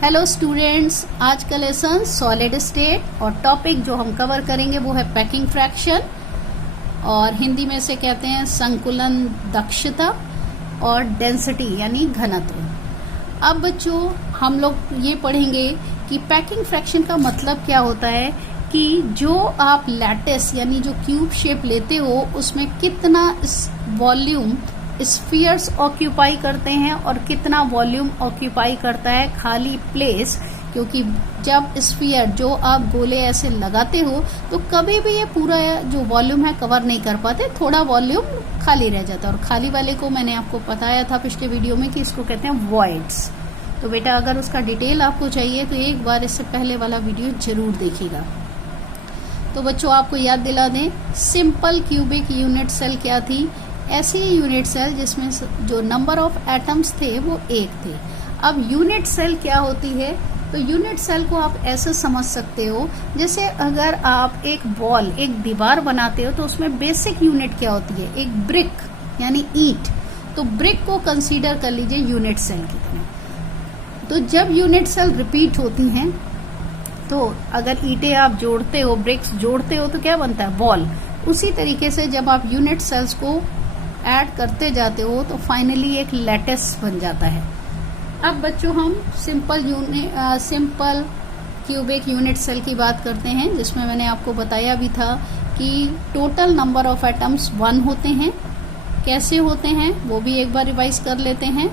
Hello students, आज का lesson solid state और टॉपिक जो हम कवर करेंगे वो है पैकिंग फ्रैक्शन और हिंदी में से कहते हैं संकुलन दक्षता और डेंसिटी यानी घनत्व। अब बच्चों हम लोग ये पढ़ेंगे कि पैकिंग फ्रैक्शन का मतलब क्या होता है कि जो आप लैटिस यानी जो क्यूब शेप लेते हो उसमें कितना वॉल्यूम स्फीयर्स ऑक्यूपाई करते हैं और कितना वॉल्यूम ऑक्यूपाई करता है खाली प्लेस। क्योंकि जब स्फीयर जो आप गोले ऐसे लगाते हो तो कभी भी ये पूरा जो वॉल्यूम है कवर नहीं कर पाते, थोड़ा वॉल्यूम खाली रह जाता है। और खाली वाले को मैंने आपको बताया था पिछले वीडियो में कि इसको कहते हैं वॉइड्स। तो बेटा अगर उसका डिटेल आपको चाहिए तो एक बार इससे पहले वाला वीडियो जरूर देखिएगा। तो बच्चों आपको याद दिला दें, सिंपल क्यूबिक यूनिट सेल क्या थी? ऐसी यूनिट सेल जिसमें जो नंबर ऑफ एटम्स थे वो एक थे। अब यूनिट सेल क्या होती है? तो यूनिट सेल को आप ऐसे समझ सकते हो जैसे अगर आप एक वॉल, एक दीवार बनाते हो तो उसमें बेसिक यूनिट क्या होती है? एक ब्रिक यानी ईंट। तो ब्रिक को कंसीडर कर लीजिए यूनिट सेल की तरह। तो जब यूनिट सेल रिपीट होती हैं तो अगर ईंटें आप जोड़ते हो, ब्रिक्स जोड़ते हो तो क्या बनता है? वॉल। उसी तरीके से जब आप यूनिट सेल्स को ऐड करते जाते हो तो फाइनली एक लैटिस बन जाता है। अब बच्चों हम सिंपल क्यूबिक यूनिट सेल की बात करते हैं, जिसमें मैंने आपको बताया भी था कि टोटल नंबर ऑफ एटम्स 1 होते हैं। कैसे होते हैं वो भी एक बार रिवाइज कर लेते हैं।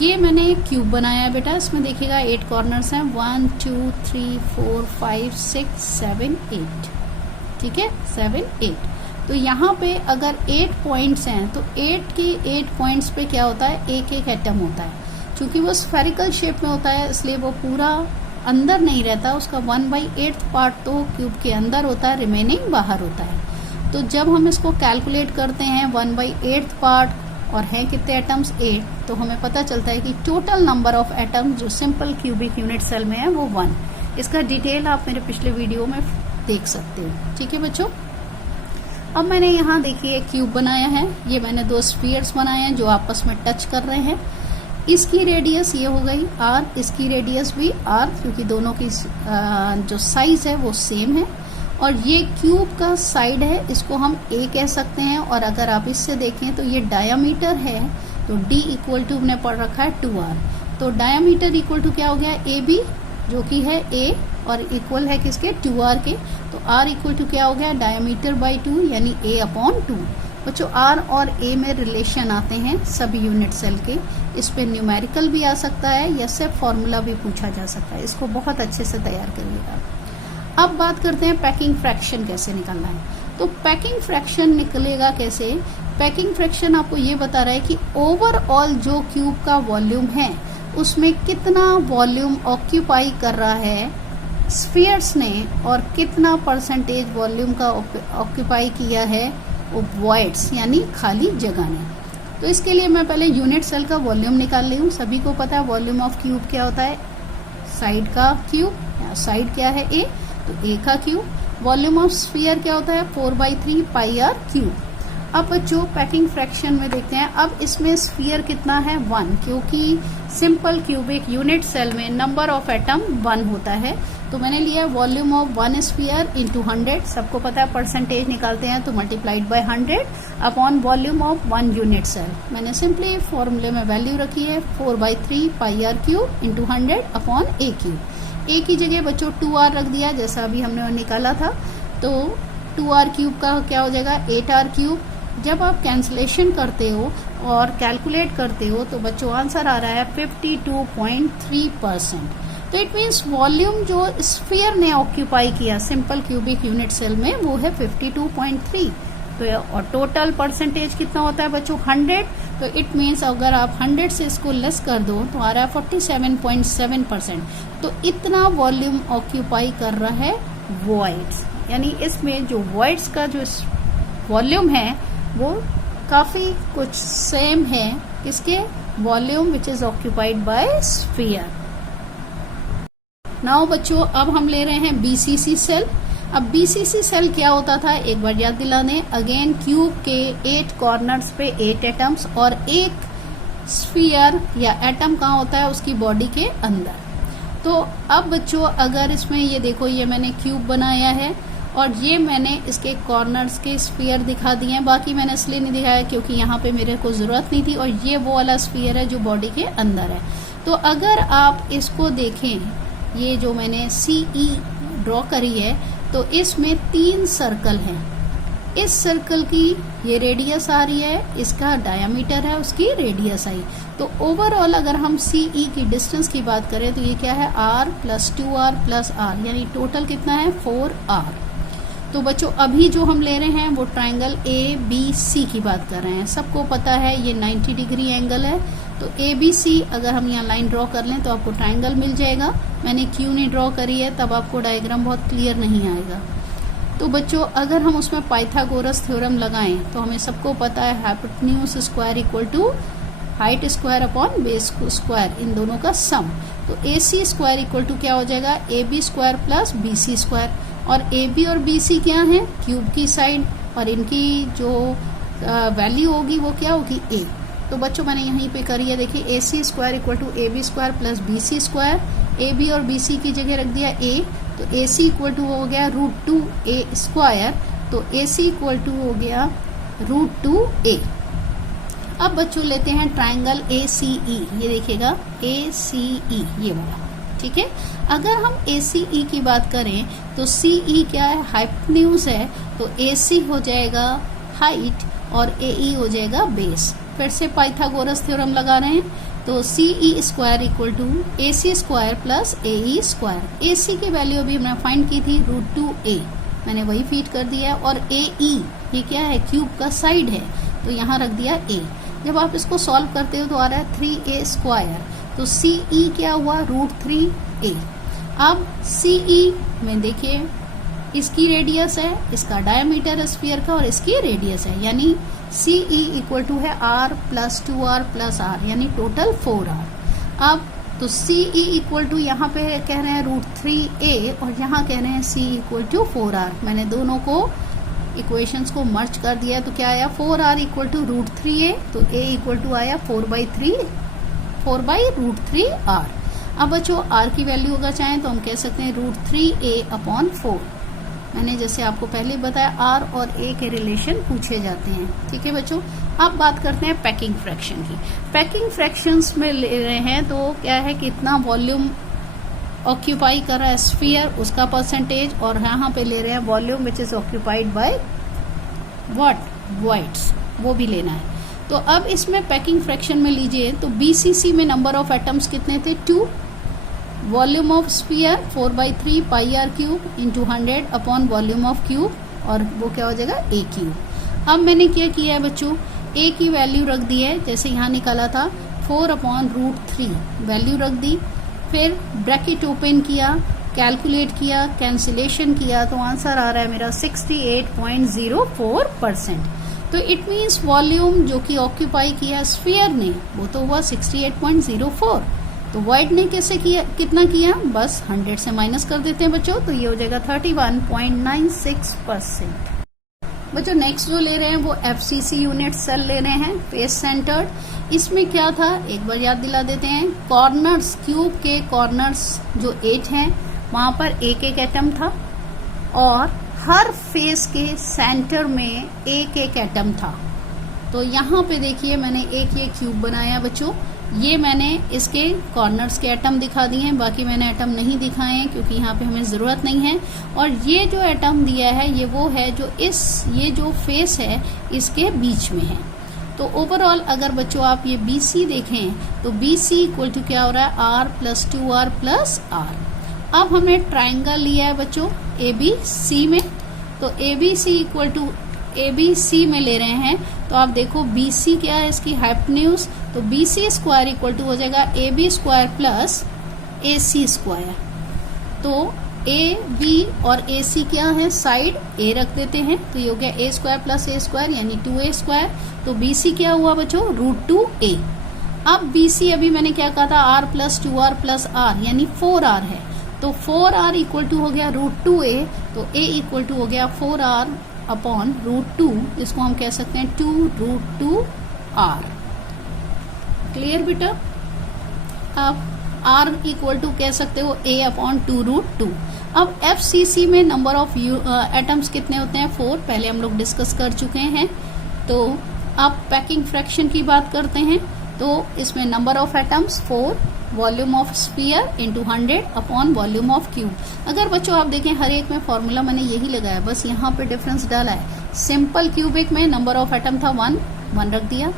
ये मैंने एक क्यूब बनाया है बेटा, इसमें देखिएगा 8 कॉर्नर्स हैं, 1 2 3 4 5 6 7 8। ठीक है, 7 8। तो यहाँ पे अगर 8 पॉइंट्स हैं तो 8 के 8 पॉइंट्स पे क्या होता है? एक एक एटम होता है। क्योंकि वो स्फेरिकल शेप में होता है इसलिए वो पूरा अंदर नहीं रहता, उसका 1/8 पार्ट तो क्यूब के अंदर होता है, रिमेनिंग बाहर होता है। तो जब हम इसको कैलकुलेट करते हैं 1/8 पार्ट और हैं कितने एटम्स? 8, तो हमें पता चलता है कि टोटल नंबर ऑफ एटम्स जो सिंपल क्यूबिक यूनिट सेल में है वो 1। इसका डिटेल आप मेरे पिछले वीडियो में देख सकते हो। ठीक है बच्चों, अब मैंने यहाँ देखिए एक क्यूब बनाया है। ये मैंने 2 स्फीयर्स बनाए हैं जो आपस में टच कर रहे हैं। इसकी रेडियस ये हो गई r, इसकी रेडियस भी r, क्योंकि दोनों की जो साइज है वो सेम है। और ये क्यूब का साइड है, इसको हम a कह सकते हैं। और अगर आप इससे देखें तो ये डायामीटर है, तो d इक्वल टू हमने पढ़ रखा है 2r। तो डायामीटर इक्वल टू क्या हो गया? AB जो कि है a और इक्वल है किसके? 2r के। तो r इक्वल टू क्या हो गया? डायमीटर बाई 2 यानी a/2। बच्चों r और a में रिलेशन आते हैं सभी यूनिट सेल के। इस पे न्यूमेरिकल भी आ सकता है या सिर्फ फॉर्मूला भी पूछा जा सकता है। इसको बहुत अच्छे से तैयार करिएगा। अब बात करते हैं पैकिंग फ्रैक्शन कैसे निकालना है। तो पैकिंग फ्रैक्शन निकलेगा कैसे? पैकिंग फ्रैक्शन आपको ये बता रहा है कि ओवरऑल जो क्यूब का वॉल्यूम है उसमें कितना वॉल्यूम ऑक्यूपाई कर रहा है स्फीयर्स ने और कितना परसेंटेज वॉल्यूम का ऑक्यूपाई किया है वो वॉइड्स यानी खाली जगह ने। तो इसके लिए मैं पहले यूनिट सेल का वॉल्यूम निकाल ली हूँ। सभी को पता है वॉल्यूम ऑफ क्यूब क्या होता है? साइड का क्यूब, साइड क्या है? a, तो a का क्यूब। वॉल्यूम ऑफ स्फीयर क्या होता है? 4/3 πr क्यूब। अब बच्चों पैकिंग फ्रैक्शन में देखते हैं। अब इसमें स्फीयर कितना है? 1, क्योंकि सिंपल क्यूबिक यूनिट सेल में नंबर ऑफ एटम 1 होता है। तो मैंने लिया वॉल्यूम ऑफ 1 स्फीयर इंटू 100। सबको पता है परसेंटेज निकालते हैं तो multiplied by 100 upon volume of 1 unit cell. मैंने सिंपली फॉर्मूले में वैल्यू रखी है 4/3 πr cube into 100 upon a cube. a की जगह बच्चों 2r रख दिया जैसा अभी हमने निकाला था। तो 2r क्यूब का क्या हो जाएगा? 8r cube. जब आप कैंसलेशन करते हो और कैलकुलेट करते हो तो बच्चों आंसर आ रहा है 52.3%। तो इट मीन्स वॉल्यूम जो स्फीयर ने ऑक्यूपाई किया सिंपल क्यूबिक यूनिट सेल में वो है 52.3। तो और टोटल परसेंटेज कितना होता है बच्चों? 100। तो इट मीन्स अगर आप 100 से इसको लेस कर दो तो आ रहा है 47.7%। तो इतना वॉल्यूम ऑक्यूपाई कर रहा है वॉइड्स, यानी इसमें जो वॉइड्स का जो वॉल्यूम है वो काफी कुछ सेम है किसके? Volume which is occupied by sphere. Now बच्चों अब हम ले रहे हैं बीसीसी सेल। अब बीसीसी सेल क्या होता था एक बार याद दिला दें। अगेन क्यूब के 8 कॉर्नर्स पे 8 एटम्स और एक स्फीयर या एटम कहाँ होता है, उसकी बॉडी के अंदर। तो अब बच्चों अगर इसमें ये देखो, ये मैंने क्यूब बनाया है और ये मैंने इसके कॉर्नर्स के स्फीयर दिखा दिए हैं। बाकी मैंने इसलिए नहीं दिखाया क्योंकि यहाँ पे मेरे को ज़रूरत नहीं थी। और ये वो वाला स्फीयर है जो बॉडी के अंदर है। तो अगर आप इसको देखें, ये जो मैंने CE ड्रॉ करी है, तो इसमें 3 सर्कल हैं। इस सर्कल की ये रेडियस आ रही है, इसका डायामीटर है, उसकी रेडियस आई। तो ओवरऑल अगर हम CE की डिस्टेंस की बात करें तो ये क्या है, R + 2R + R, यानी टोटल कितना है 4R। तो बच्चों अभी जो हम ले रहे हैं वो ट्रायंगल ABC की बात कर रहे हैं। सबको पता है ये 90 डिग्री एंगल है। तो ABC अगर हम यहाँ लाइन ड्रॉ कर लें तो आपको ट्रायंगल मिल जाएगा। मैंने क्यों नहीं ड्रॉ करी है, तब आपको डायग्राम बहुत क्लियर नहीं आएगा। तो बच्चों अगर हम उसमें पाइथागोरस थ्योरम लगाएं तो हमें सबको पता है hypotenuse square equal to height square upon base square, इन दोनों का सम। तो AC स्क्वायर इक्वल टू क्या हो जाएगा, AB square plus BC square. और AB और BC क्या है, क्यूब की साइड, और इनकी जो वैल्यू होगी वो क्या होगी, A। तो बच्चों मैंने यहीं पे करी है, देखिए AC square equal to AB square plus BC square. AB और BC की जगह रख दिया A, तो AC इक्वल टू हो गया √2A स्क्वायर। तो AC इक्वल टू हो गया √2A। अब बच्चों लेते हैं ट्रायंगल ACE, ये देखिएगा ACE ये वाला, ठीक है। अगर हम ACE की बात करें तो CE क्या है, हाइपोटेन्यूज है, तो AC हो जाएगा हाइट और AE हो जाएगा बेस। फिर से पाइथागोरस थ्योरम लगा रहे हैं, तो CE square equal to AC square plus AE square. AC की वैल्यू अभी हमने फाइंड की थी √2A, मैंने वही फीड कर दिया है। और AE ये क्या है, क्यूब का साइड है, तो यहाँ रख दिया A। जब आप इसको सॉल्व करते हो तो आ रहा है 3A स्क्वायर। तो CE क्या हुआ, √3A। अब CE में देखिए इसकी रेडियस है, इसका डायमीटर है स्फीयर का, और इसकी रेडियस है, यानी CE इक्वल टू है R + 2R + R, यानी टोटल 4R। अब तो CE इक्वल टू यहाँ पे कह रहे हैं √3A और यहाँ कह रहे हैं CE इक्वल टू 4R। मैंने दोनों को इक्वेशंस को मर्ज कर दिया, तो क्या आया, 4R इक्वल टू √3A, तो A इक्वल टू आया 4/√3R। अब बच्चों R की वैल्यू अगर चाहें तो हम कह सकते हैं √3A/4। मैंने जैसे आपको पहले बताया R और A के रिलेशन पूछे जाते हैं, ठीक है बच्चों। अब बात करते हैं पैकिंग फ्रैक्शन की। पैकिंग फ्रैक्शंस में ले रहे हैं तो क्या है, कितना वॉल्यूम ऑक्यूपाई कर रहा है स्फीयर, उसका परसेंटेज, और यहाँ पे ले रहे हैं volume which is occupied by what, voids, वो भी लेना है। तो अब इसमें पैकिंग फ्रैक्शन में लीजिए तो BCC में नंबर ऑफ एटम्स कितने थे, 2। Volume of sphere 4/3 πr³ into 100 upon volume of cube, और वो क्या हो जाएगा A³। अब मैंने क्या किया है बच्चों, A की वैल्यू रख दी है, जैसे यहाँ निकाला था 4/√3 वैल्यू रख दी। फिर ब्रैकेट ओपन किया, कैलकुलेट किया, कैंसिलेशन किया, तो आंसर आ रहा है मेरा 68.04%। तो इट मीन्स वॉल्यूम जो कि ऑक्यूपाई किया स्फीयर ने वो तो हुआ 68.04। तो वॉइड ने कैसे किया, कितना किया, बस 100 से माइनस कर देते हैं बच्चों, तो ये हो जाएगा 31.96%। बच्चों नेक्स्ट जो ले रहे हैं वो FCC यूनिट सेल ले रहे हैं, फेस सेंटर्ड। इसमें क्या था, एक बार याद दिला देते हैं। कॉर्नर्स, क्यूब के कॉर्नर्स जो 8 हैं वहां पर एक एक एटम था, और हर फेस के सेंटर में एक एक एटम था। तो यहाँ पे देखिए मैंने एक ये क्यूब बनाया बच्चों, ये मैंने इसके कॉर्नर्स के एटम दिखा दिए हैं, बाकी मैंने एटम नहीं दिखाए हैं क्योंकि यहाँ पे हमें ज़रूरत नहीं है। और ये जो एटम दिया है ये वो है जो ये जो फेस है इसके बीच में है। तो ओवरऑल अगर बच्चों आप ये BC देखें तो BC इक्वल टू क्या हो रहा है, R + 2R + R। अब हमने ट्राइंगल लिया है बच्चों ABC में, तो ABC इक्वल टू ABC में ले रहे हैं, तो आप देखो BC क्या है, इसकी हाइपोटेन्यूज, तो BC स्क्वायर इक्वल टू हो जाएगा AB square plus AC square. तो AB और AC क्या है, साइड A रख देते हैं, तो ये हो गया A square plus A square यानी 2A स्क्वायर। तो BC क्या हुआ बच्चों, √2A। अब BC अभी मैंने क्या कहा था, R + 2R + R यानी 4R है, तो 4R इक्वल टू हो गया √2A, तो A इक्वल टू हो गया 4R अपॉन √2, इसको हम कह सकते हैं 2√2R। क्लियर बेटा? आप R इक्वल टू कह सकते हो A अपॉन 2√2। अब FCC में नंबर ऑफ एटम्स कितने होते हैं? 4। पहले हम लोग डिस्कस कर चुके हैं। तो अब पैकिंग फ्रैक्शन की बात करते हैं, तो इसमें number of atoms 4, volume of sphere into 100 upon volume of cube. अगर बच्चों आप देखें हर एक में फॉर्मूला मैंने यही लगाया, बस यहाँ पे डिफरेंस डाला है। सिंपल क्यूबिक में नंबर ऑफ एटम था 1 रख दिया,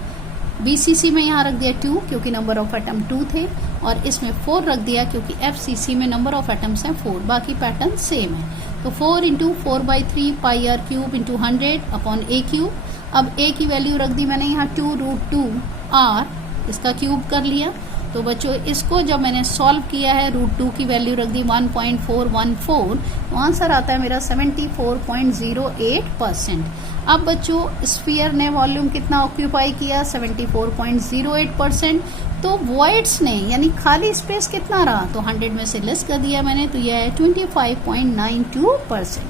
BCC में यहाँ रख दिया 2 क्योंकि नंबर ऑफ एटम 2 थे, और इसमें 4 रख दिया क्योंकि FCC में नंबर ऑफ एटम्स हैं 4, बाकी पैटर्न सेम है। तो 4 into 4/3 pi r cube into 100 upon A cube. अब A की वैल्यू रख दी मैंने यहाँ 2√2 r, इसका क्यूब कर लिया। तो बच्चों इसको जब मैंने सॉल्व किया है, √2 की वैल्यू रख दी 1.414, तो आंसर आता है मेरा 74.08%। अब बच्चों स्फीयर ने वॉल्यूम कितना ऑक्यूपाई किया? 74.08%। तो वॉइड्स ने यानी खाली स्पेस कितना रहा? तो 100 में से लेस कर दिया मैंने, तो यह है 25.92%।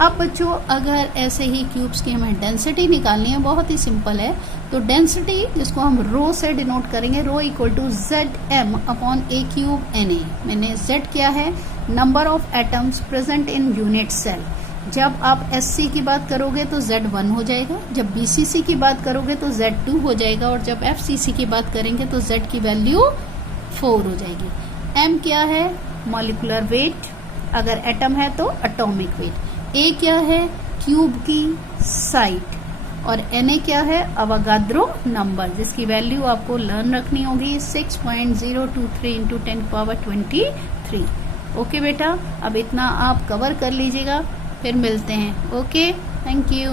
अब बच्चों अगर ऐसे ही क्यूब्स की हमें डेंसिटी निकालनी है, बहुत ही सिंपल है। तो डेंसिटी जिसको हम रो से डिनोट करेंगे, rho equal to ZM upon A cube NA। मैंने Z क्या है? Number of atoms present in unit cell. जब आप SC की बात करोगे तो Z1 हो जाएगा, जब BCC की बात करोगे तो Z2 हो जाएगा, और जब FCC की बात करेंगे तो Z की वैल्यू 4 हो जाएगी। M क्या है? मॉलिक्यूलर वेट, अगर एटम है तो एटॉमिक वेट। A क्या है? क्यूब की साइट, और Na क्या है? अवोगाद्रो नंबर, जिसकी वैल्यू आपको लर्न रखनी होगी 6.023 इंटू 10⁻23। ओके बेटा, अब इतना आप कवर कर लीजिएगा, फिर मिलते हैं। Okay, thank you.